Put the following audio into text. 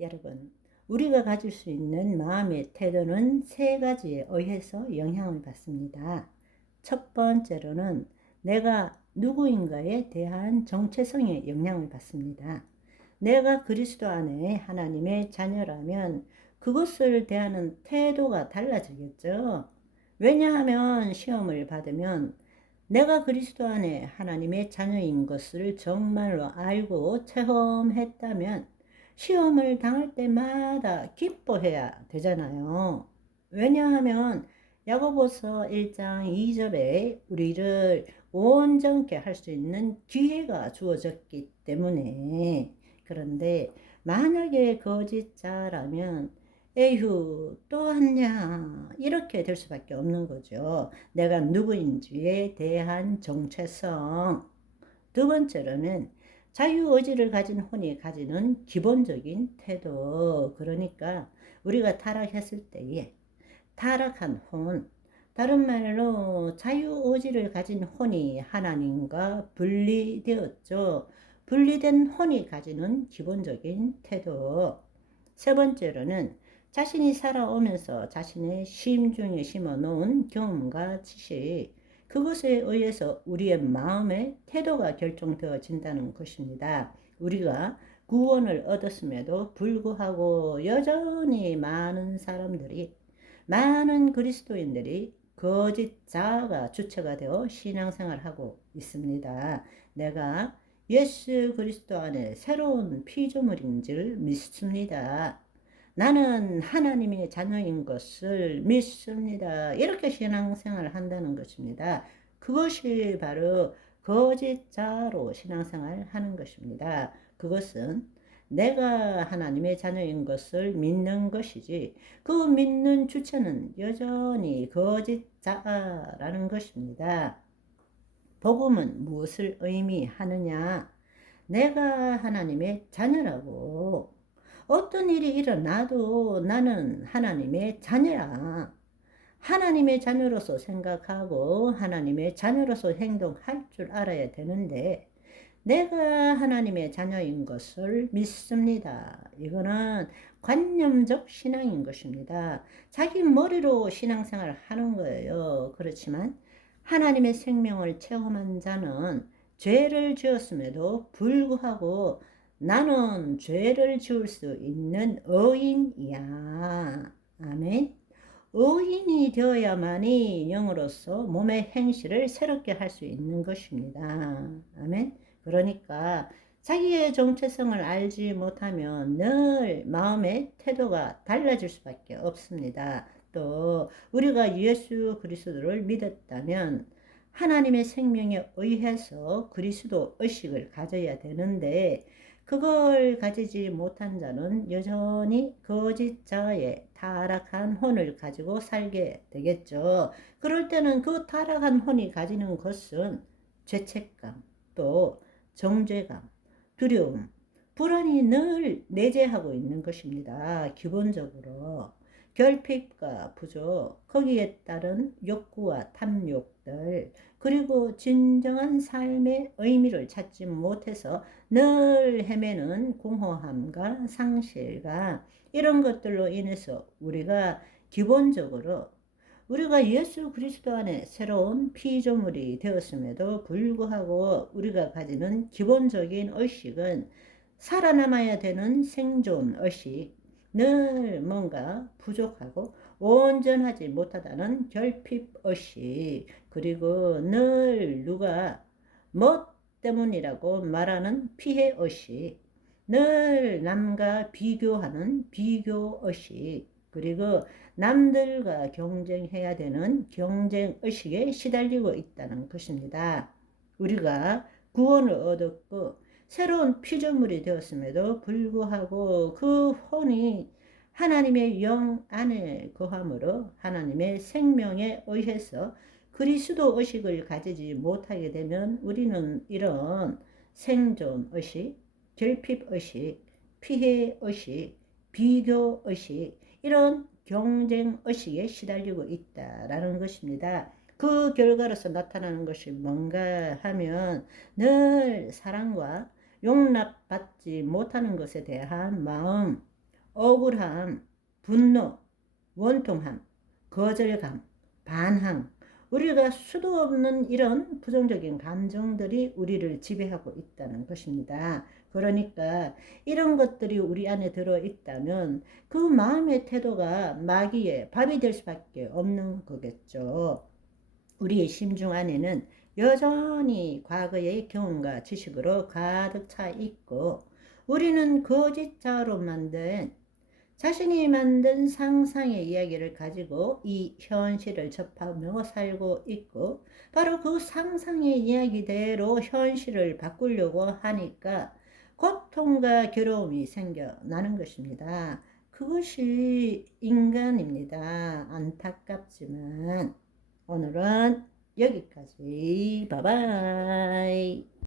여러분, 우리가 가질 수 있는 마음의 태도는 세 가지에 의해서 영향을 받습니다. 첫 번째로는 내가 누구인가에 대한 정체성에 영향을 받습니다. 내가 그리스도 안에 하나님의 자녀라면 그것을 대하는 태도가 달라지겠죠. 왜냐하면 시험을 받으면 내가 그리스도 안에 하나님의 자녀인 것을 정말로 알고 체험했다면 시험을 당할 때마다 기뻐해야 되잖아요. 왜냐하면 야고보서 1장 2절에 우리를 온전케 할 수 있는 기회가 주어졌기 때문에. 그런데 만약에 거짓자라면 에휴 또 왔냐 이렇게 될 수밖에 없는 거죠. 내가 누구인지에 대한 정체성. 두 번째로는 자유의지를 가진 혼이 가지는 기본적인 태도. 그러니까 우리가 타락했을 때에 타락한 혼, 다른 말로 자유의지를 가진 혼이 하나님과 분리되었죠. 분리된 혼이 가지는 기본적인 태도. 세 번째로는 자신이 살아오면서 자신의 심중에 심어놓은 경험과 지식, 그것에 의해서 우리의 마음의 태도가 결정되어진다는 것입니다. 우리가 구원을 얻었음에도 불구하고 여전히 많은 그리스도인들이 거짓자가 주체가 되어 신앙생활하고 있습니다. 내가 예수 그리스도 안에 새로운 피조물인 줄 믿습니다. 나는 하나님의 자녀인 것을 믿습니다. 이렇게 신앙생활을 한다는 것입니다. 그것이 바로 거짓자로 신앙생활을 하는 것입니다. 그것은 내가 하나님의 자녀인 것을 믿는 것이지 그 믿는 주체는 여전히 거짓자라는 것입니다. 복음은 무엇을 의미하느냐? 내가 하나님의 자녀라고. 어떤 일이 일어나도 나는 하나님의 자녀야. 하나님의 자녀로서 생각하고 하나님의 자녀로서 행동할 줄 알아야 되는데 내가 하나님의 자녀인 것을 믿습니다. 이거는 관념적 신앙인 것입니다. 자기 머리로 신앙생활을 하는 거예요. 그렇지만 하나님의 생명을 체험한 자는 죄를 지었음에도 불구하고 나는 죄를 지을 수 있는 의인이야. 아멘. 의인이 되어야만이 영으로서 몸의 행실을 새롭게 할 수 있는 것입니다. 아멘. 그러니까 자기의 정체성을 알지 못하면 늘 마음의 태도가 달라질 수밖에 없습니다. 또 우리가 예수 그리스도를 믿었다면 하나님의 생명에 의해서 그리스도 의식을 가져야 되는데 그걸 가지지 못한 자는 여전히 거짓자의 타락한 혼을 가지고 살게 되겠죠. 그럴 때는 그 타락한 혼이 가지는 것은 죄책감, 또 정죄감, 두려움, 불안이 늘 내재하고 있는 것입니다. 기본적으로 결핍과 부족, 거기에 따른 욕구와 탐욕들, 그리고 진정한 삶의 의미를 찾지 못해서 늘 헤매는 공허함과 상실과 이런 것들로 인해서 우리가 기본적으로 우리가 예수 그리스도 안에 새로운 피조물이 되었음에도 불구하고 우리가 가지는 기본적인 의식은 살아남아야 되는 생존 의식, 늘 뭔가 부족하고 온전하지 못하다는 결핍 의식, 그리고 늘 누가 뭐 때문이라고 말하는 피해 의식, 늘 남과 비교하는 비교 의식, 그리고 남들과 경쟁해야 되는 경쟁 의식에 시달리고 있다는 것입니다. 우리가 구원을 얻었고 새로운 피조물이 되었음에도 불구하고 그 혼이 하나님의 영 안에 거함으로 하나님의 생명에 의해서 그리스도 의식을 가지지 못하게 되면 우리는 이런 생존 의식, 결핍 의식, 피해 의식, 비교 의식, 이런 경쟁 의식에 시달리고 있다라는 것입니다. 그 결과로서 나타나는 것이 뭔가 하면 늘 사랑과 용납받지 못하는 것에 대한 마음, 억울함, 분노, 원통함, 거절감, 반항, 우리가 수도 없는 이런 부정적인 감정들이 우리를 지배하고 있다는 것입니다. 그러니까 이런 것들이 우리 안에 들어있다면 그 마음의 태도가 마귀의 밥이 될 수밖에 없는 거겠죠. 우리의 심중 안에는 여전히 과거의 경험과 지식으로 가득 차 있고 우리는 거짓자로 만든 자신이 만든 상상의 이야기를 가지고 이 현실을 접하며 살고 있고 바로 그 상상의 이야기대로 현실을 바꾸려고 하니까 고통과 괴로움이 생겨나는 것입니다. 그것이 인간입니다. 안타깝지만 오늘은 여기까지. 바이바이.